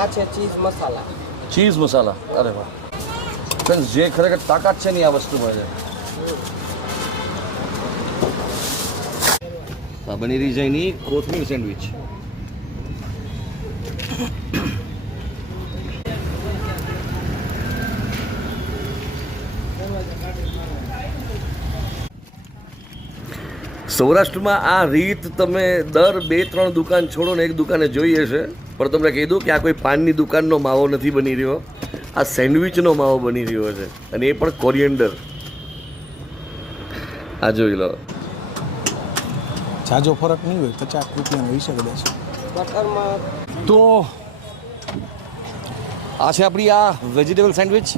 આ છે ચીઝ મસાલા. ચીઝ મસાલા. અરે વાહ ફ્રેન્ડ્સ, જે ખરેખર તાકાત છે ને આ વસ્તુમાં છે. આ બની રહી છે એની કોથમીર સેન્ડવિચ. સૌરાષ્ટ્રમાં આ રીત તમે દર 2-3 દુકાન છોડો ને એક દુકાને જોઈએ છે, પણ તમને કહી દઉં કે આ કોઈ પાનની દુકાનનો માવો નથી બની રહ્યો, આ સેન્ડવિચનો માવો બની રહ્યો છે, અને એ પણ કોરિએન્ડર. આ જોઈ લો. જાજો ફરક નહીં હોય, 50 રૂપિયાનો હોઈ શકે છે. બટરમાં તો આ છે આપણી આ વેજીટેબલ સેન્ડવિચ.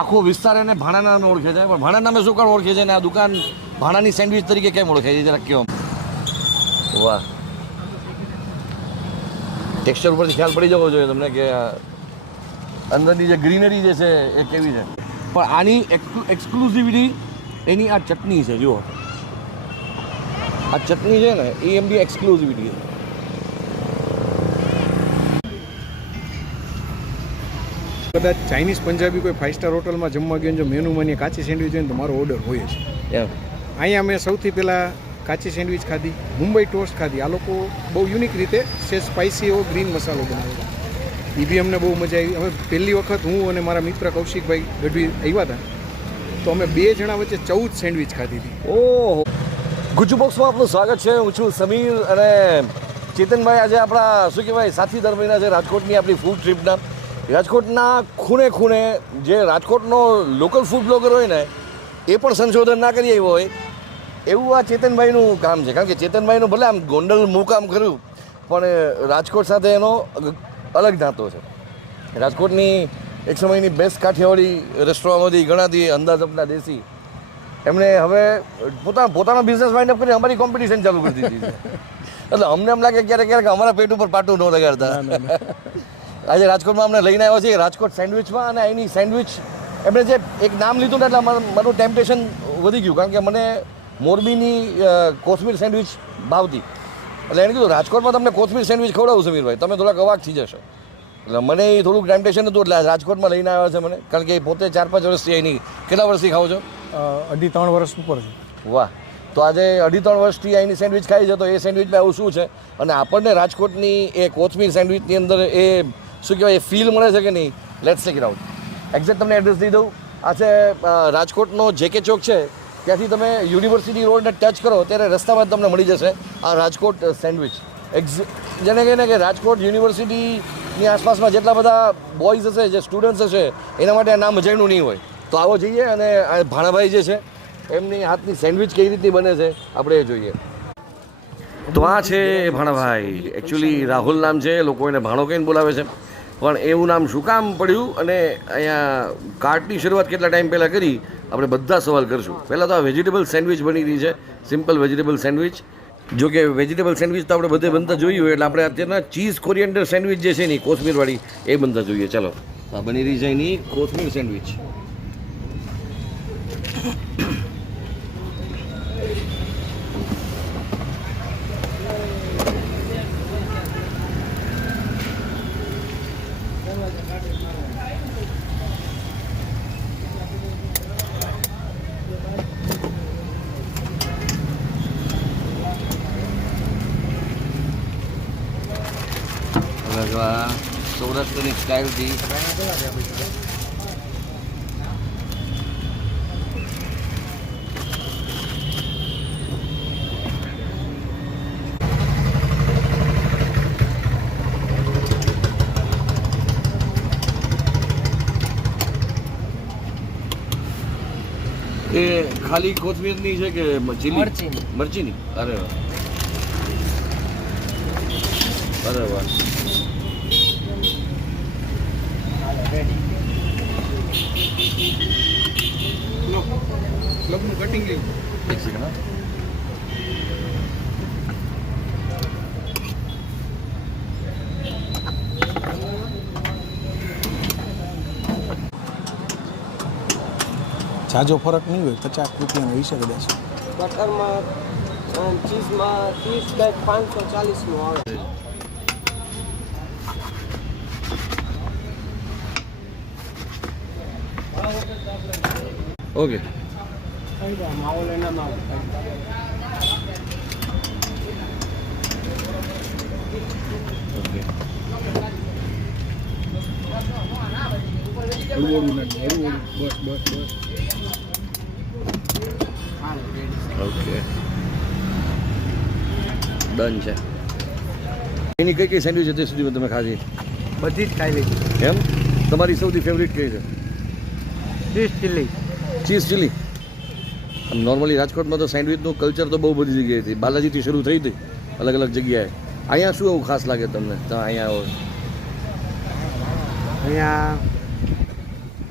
આખો વિસ્તાર એને ભાણા નામે ઓળખે છે, પણ ભાણા નામે શું કામ ઓળખે છે ને આ દુકાન ભાણાની સેન્ડવિચ તરીકે કેમ ઓળખે છે જરા કહો. વાહ, ટેક્સચર ઉપરથી ખ્યાલ પડી જવો જોઈએ તમને કે અંદરની જે ગ્રીનરી જે છે એ કેવી છે. પણ આની એક્સક્લુઝિવિટી એની આ ચટણી છે. જુઓ આ ચટણી છે ને એ એમની એક્સક્લુઝિવિટી છે. કદાચ ચાઇનીઝ પંજાબી કોઈ 5 સ્ટાર હોટલમાં જમવા ગયો જો મેનુમાં કાચી સેન્ડવિચ હોય ને તો મારો ઓર્ડર હોય જ. એમ અહીંયા મેં સૌથી પહેલાં કાચી સેન્ડવિચ ખાધી, મુંબઈ ટોસ્ટ ખાધી. આ લોકો બહુ યુનિક રીતે સ્પાઇસી એવો ગ્રીન મસાલો બનાવે છે. એ બી અમને બહુ મજા આવી. અમે પહેલી વખત હું અને મારા મિત્ર કૌશિકભાઈ ગઢવી આવ્યા હતા તો અમે 2 જણા વચ્ચે 14 સેન્ડવિચ ખાધી હતી. ઓહો. ગુજુ બોક્સમાં આપનું સ્વાગત છે. હું છું સમીર અને ચેતનભાઈ આજે આપણા શું કહેવાય સાથીદાર મહિના છે રાજકોટની આપણી ફૂડ ટ્રીપના. રાજકોટના ખૂણે ખૂણે જે રાજકોટનો લોકલ ફૂડ બ્લોગર હોય ને એ પણ સંશોધન ના કરી આવ્યો હોય એવું આ ચેતનભાઈનું કામ છે. કારણ કે ચેતનભાઈનું ભલે આમ ગોંડલ મુકામ કર્યું પણ રાજકોટ સાથે એનો અલગ નાતો છે. રાજકોટની એક સમયની બેસ્ટ કાઠિયાવાડી રેસ્ટોરન્ટમાંથી ગણાતી અંદાજ અપના દેશી એમણે હવે પોતાનો બિઝનેસ માઇન્ડ અપ કરીને અમારી કોમ્પિટિશન ચાલુ કરી દીધી છે. એટલે અમને એમ લાગે ક્યારેક અમારા પેટ ઉપર પાટું ન લગાડતા. આજે રાજકોટમાં અમને લઈને આવ્યો છે રાજકોટ સેન્ડવિચમાં, અને એની સેન્ડવિચ એમણે જે એક નામ લીધું ને એટલે મારું ટેમ્પટેશન વધી ગયું. કારણ કે મને મોરબીની કોથમીર સેન્ડવિચ ભાવતી, એટલે એને કીધું રાજકોટમાં તમને કોથમીર સેન્ડવિચ ખવડાવું સમીરભાઈ, તમે થોડાક અવાક થઈ જશો. એટલે મને એ થોડુંક ટેમ્પટેશન હતું એટલે રાજકોટમાં લઈને આવ્યા છે મને. કારણ કે એ પોતે 4-5 વર્ષથી એની કેટલા વર્ષથી ખાવ છો? 2.5-3 વર્ષ ઉપર છે. વાહ. તો આજે 2.5-3 વર્ષથી અહીંની સેન્ડવિચ ખાઈ છે, તો એ સેન્ડવિચમાં એવું શું છે અને આપણને રાજકોટની એ કોથમીર સેન્ડવિચની અંદર એ શું કહેવાય એ ફીલ મળે છે કે નહીં, let's check it out. Exact તમને એડ્રેસ દઈ દઉં. આ છે રાજકોટનો જેકે ચોક છે, ત્યાંથી તમે યુનિવર્સિટી રોડને ટચ કરો ત્યારે રસ્તામાં જ તમને મળી જશે આ રાજકોટ સેન્ડવિચ. જેને કહીને કે રાજકોટ યુનિવર્સિટીની આસપાસમાં જેટલા બધા બોયઝ હશે, જે સ્ટુડન્ટ્સ હશે, એના માટે આ નામ અજાણ્યું નહીં હોય. તો આવો જઈએ અને આ ભાણાભાઈ જે છે એમની હાથની સેન્ડવિચ કઈ રીતની બને છે આપણે એ જોઈએ. તો આ છે ભાણાભાઈ. એકચ્યુઅલી રાહુલ નામ છે, લોકો એને ભાણો કહીને બોલાવે છે, પણ એવું નામ શું કામ પડ્યું અને અહીંયા કાર્ટની શરૂઆત કેટલા ટાઈમ પહેલાં કરી આપણે બધા સવાલ કરશું. પહેલાં તો આ વેજીટેબલ સેન્ડવિચ બની રહી છે, સિમ્પલ વેજીટેબલ સેન્ડવિચ. જો કે વેજીટેબલ સેન્ડવિચ તો આપણે બધે બનતા જોયું હોય એટલે આપણે અત્યારના ચીઝ કોરિએન્ડર સેન્ડવિચ જે છે એની કોથમીરવાળી એ બનતા જોઈએ. ચાલો, આ બની રહી છે એની કોથમીર સેન્ડવિચ. સૌરાષ્ટ્રની સ્ટાઇલથી એ ખાલી કોથમીરની છે કે મરચીની? અરે વાહ, અરે વાહ. ક્લબનું કટિંગ એક સેકન્ડ. જાજો ફરક નહીં હોય, 50 રૂપિયાનો હોઈ શકે છે. બટરમાં ચીઝમાં 30 કંઈક 540નું આવે. ઓકે માવો લેના માવો ઓકે હળવું નાખજો, હળવું. બસ બસ બસ. ઓકે ડન છે. એની કઈ કઈ સેન્ડવિચ હતી સુધીમાં તમે ખાધી? બધી જ ખાઈ લીધી. એમ તમારી સૌથી ફેવરિટ કઈ છે? Cheese chilli. Cheese chilli. Normally રાજકોટમાં તો સેન્ડવિચનું કલ્ચર તો બહુ બધી જગ્યાએથી બાલાજીથી શરૂ થઈ હતી અલગ અલગ જગ્યાએ. અહીંયા શું એવું ખાસ લાગે તમને અહીંયા આવો? અહીંયા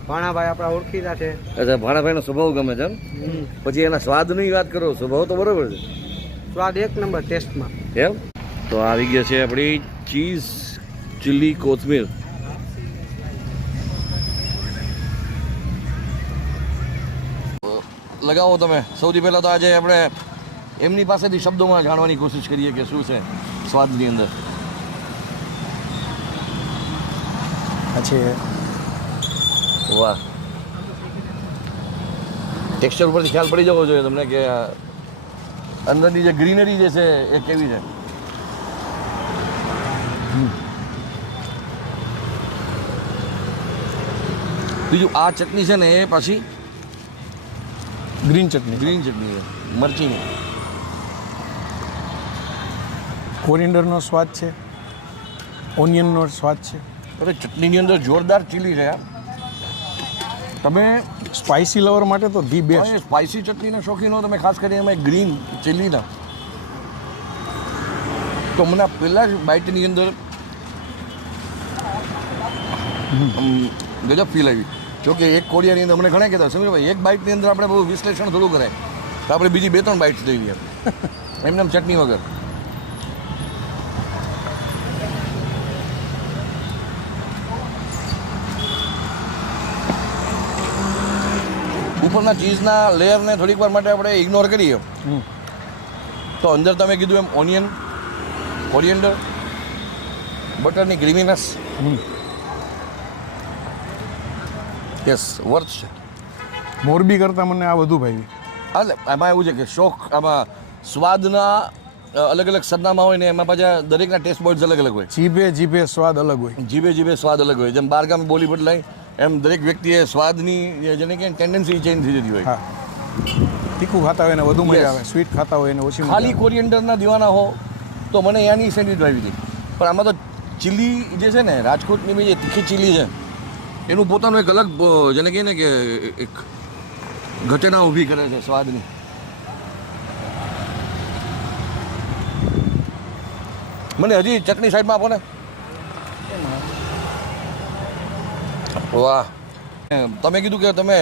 ભાણાભાઈ આપણા ઓળખીતા છે. અચ્છા, ભાણાભાઈનો સ્વભાવ ગમે છે એમ? પછી એના સ્વાદની વાત કરો, સ્વભાવ તો બરોબર છે, સ્વાદ એક નંબર ટેસ્ટમાં. એમ? તો આવી ગયા છે આપણી ચીઝ ચીલી કોથમીર. લગાવો તમે. સૌથી પહેલાં તો આજે આપણે એમની પાસેથી શબ્દોમાં જાણવાની કોશિશ કરીએ કે શું છે સ્વાદની અંદર. પછી વાહ, ટેક્સચર ઉપરથી ખ્યાલ પડી જવો જોઈએ તમને કે અંદરની જે ગ્રીનરી જે છે એ કેવી છે. બીજું આ ચટણી છે ને એ પાછી ગ્રીન ચટણી, ગ્રીન ચટણી છે, મરચીની. કોરિએન્ડરનો સ્વાદ છે, ઓનિયનનો સ્વાદ છે. અરે ચટણીની અંદર જોરદાર ચીલી છે યાર. તમે સ્પાઇસી લવર માટે તો ધી બેસ્ટ. સ્પાઇસી ચટણીના શોખીન હો તમે, ખાસ કરીને અમે ગ્રીન ચીલીના, તો મને પહેલા જ બાઇટની અંદર ગજબ ફીલ આવી. જોકે એક કોરિયાની અંદર મને ઘણા કહેતા સમીરભાઈ એક બાઇટની અંદર આપણે બહુ વિશ્લેષણ થોડું કરાય તો આપણે બીજી 2-3 બાઇટ્સ લઈએ એમને ચટણી વગર. ઉપરના ચીઝના લેયરને થોડીક વાર માટે આપણે ઇગ્નોર કરીએ તો અંદર તમે કીધું એમ ઓનિયન, કોરિએન્ડર, બટરની ગ્રીમીનેસ, યસ વર્થ છે. મોરબી કરતાં મને આ વધુ ભાવી. એટલે એમાં એવું છે કે શોખ, આમાં સ્વાદના અલગ અલગ સરનામા હોય ને એમાં પાછા દરેકના ટેસ્ટ પોઇન્ટ્સ અલગ અલગ હોય. જીભે જીભે સ્વાદ અલગ હોય. જીભે જીભે સ્વાદ અલગ હોય. જેમ બારગામ બોલી બદલાય એમ દરેક વ્યક્તિએ સ્વાદની જેને કે ટેન્ડન્સી ચેન્જ થઈ જતી હોય. હા, તીખું ખાતા હોય ને વધુ મજા આવે, સ્વીટ ખાતા હોય ને ઓછી મજા ખાલી આવે. કોરિએન્ડરના દીવાના હો તો મને ત્યાંની સેન્ડવિચ ભાવી હતી. પણ આમાં તો ચીલી જે છે ને રાજકોટની બી જે તીખી ચીલી છે એનું પોતાનું એક અલગ જેને કહીએ ને કે એક ઘટના ઊભી કરે છે સ્વાદની. મને હજી ચટણી સાઈડમાં આપો ને. વાહ, તમે કીધું કે તમે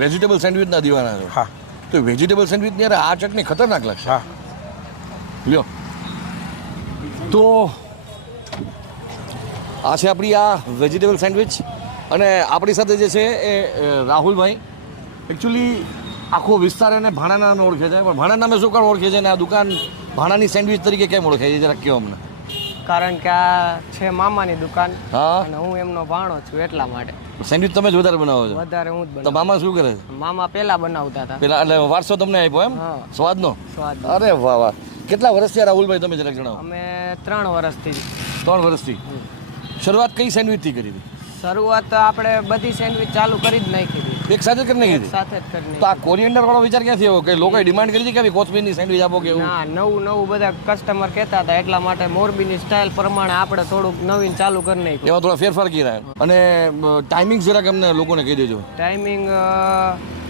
વેજીટેબલ સેન્ડવિચના દીવાના છો. હા તો વેજીટેબલ સેન્ડવિચની અરે આ ચટણી ખતરનાક લાગશે. હા, લ્યો તો આ છે આપણી આ વેજીટેબલ સેન્ડવિચ. અને આપણી સાથે જે છે એ રાહુલભાઈ. એકચ્યુઅલી આખો વિસ્તાર એને ભાણા નામે ઓળખે છે, પણ ભાણા નામે શું કામ ઓળખે છે અને આ દુકાન ભાણાની સેન્ડવિચ તરીકે કેમ ઓળખે છે જરા કહો અમને. કારણ કે આ છે મામાની દુકાન હા, અને હું એમનો ભાણો છું એટલા માટે સેન્ડવિચ તમે જ વધારે બનાવો છો? વધારે હું જ તો બનાવું. મામા શું કરે છે? મામા પહેલા બનાવતા હતા. પેલા એટલે વારસો તમને આપ્યો એમ હા. સ્વાદનો? સ્વાદ. અરે વાહ વાહ. કેટલા વર્ષથી રાહુલભાઈ તમે જરાક જણાવો. અમે 3 વર્ષથી. 3 વર્ષથી. શરૂઆત કઈ સેન્ડવિચથી કરી હતી? શરૂઆત આપણે બધી સેન્ડવિચ ચાલુ કરી જ નાખી હતી. એક સાથે જ કરી નાખી હતી? સાથે જ કરી તો આ કોરિએન્ડર વાળો વિચાર ક્યાંથી આવ્યો કે લોકોએ ડિમાન્ડ કરી છે કે ભાઈ કોથમીરની સેન્ડવિચ આપો કે એવું? ના, નવું બધા કસ્ટમર કહેતા હતા એટલા માટે મોરબીની સ્ટાઇલ પ્રમાણે આપણે થોડુંક નવીન ચાલુ કરી નાખ્યું. એમાં થોડા ફેરફાર કર્યા. અને ટાઈમિંગ જરાક અમને લોકોને કહી દેજો. ટાઈમિંગ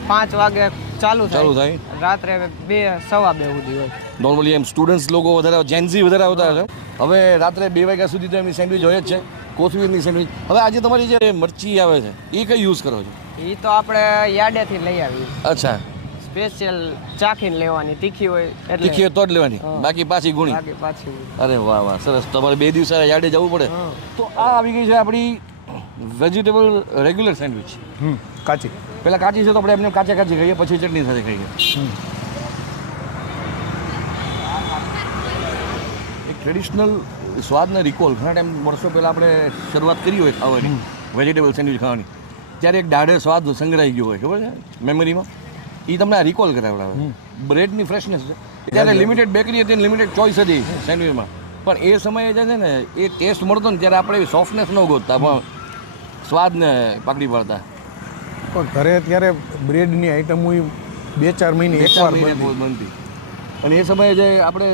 5 વાગે ચાલુ ચાલુ થાય, થાય રાત્રે 2 સવા 2 સુધી હોય. નોર્મલી એમ સ્ટુડન્ટ્સ લોકો વધારે જેન્ઝી વધારે આવતા હશે. હવે રાત્રે 2 વાગ્યા સુધી તો એમની સેન્ડવિચ હોય જ છે, કોથમીરની સેન્ડવિચ. હવે આજે તમારી જે મરચી આવે છે એ કઈ યુઝ કરો છો? એ તો આપણે યાર્ડેથી લઈ આવીએ. અચ્છા, સ્પેશિયલ ચાખીને લેવાની, તીખી હોય એટલે તીખી તો જ લેવાની, હા. બાકી પાછી ગુણી. બાકી પાછી. અરે વાહ વાહ, સરસ. તમારે 2 દિવસ યાર્ડે જવું પડે. હા. તો આ આવી ગઈ છે આપણી વેજીટેબલ રેગ્યુલર સેન્ડવિચ. કાચી. પહેલાં કાચી છે તો આપણે એમને કાચે કાચી ખાઈએ, પછી ચટણી સાથે ખાઈએ. એક ટ્રેડિશનલ સ્વાદને રિકોલ ઘણા ટાઈમ વર્ષો પહેલાં આપણે શરૂઆત કરી હોય ખાવાની વેજીટેબલ સેન્ડવિચ ખાવાની, અત્યારે એક દાઢે સ્વાદ સંગ્રહાઈ ગયો હોય ખબર છે મેમરીમાં, એ તમને રિકોલ કરાવડાવે. બ્રેડની ફ્રેશનેસ છે. ત્યારે લિમિટેડ બેકરી હતી, લિમિટેડ ચોઇસ હતી સેન્ડવિચમાં, પણ એ સમયે જે છે ને એ ટેસ્ટ મળતો ને ત્યારે આપણે સોફ્ટનેસ ન ગોતતા, પણ સ્વાદને પકડી પડતા. પણ ઘરે અત્યારે બ્રેડની આઈટમો 2-4 મહિને એકવાર બનતી. બનતી. અને એ સમયે જે આપણે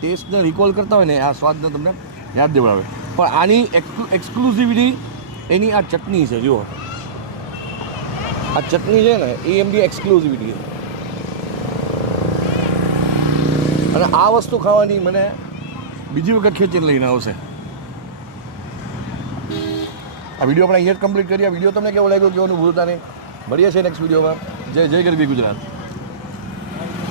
ટેસ્ટને રિકોલ કરતા હોય ને આ સ્વાદને તમને યાદ દેવડાવે. પણ આની એક્સક્લુઝિવિટી એની આ ચટણી છે. જુઓ આ ચટણી છે ને એ એમની એક્સક્લુઝિવિટી છે. અને આ વસ્તુ ખાવાની મને બીજી વખત ખેંચીને લઈને આવશે. આ વિડીયો આપણે અહીંયા જ કમ્પ્લીટ કરીએ. આ વિડીયો તમને કેવો લાગ્યો કેવાનું ભૂલતા નહીં. મળીએ છીએ નેક્સ્ટ વિડીયોમાં. જય ગરબી ગુજરાત.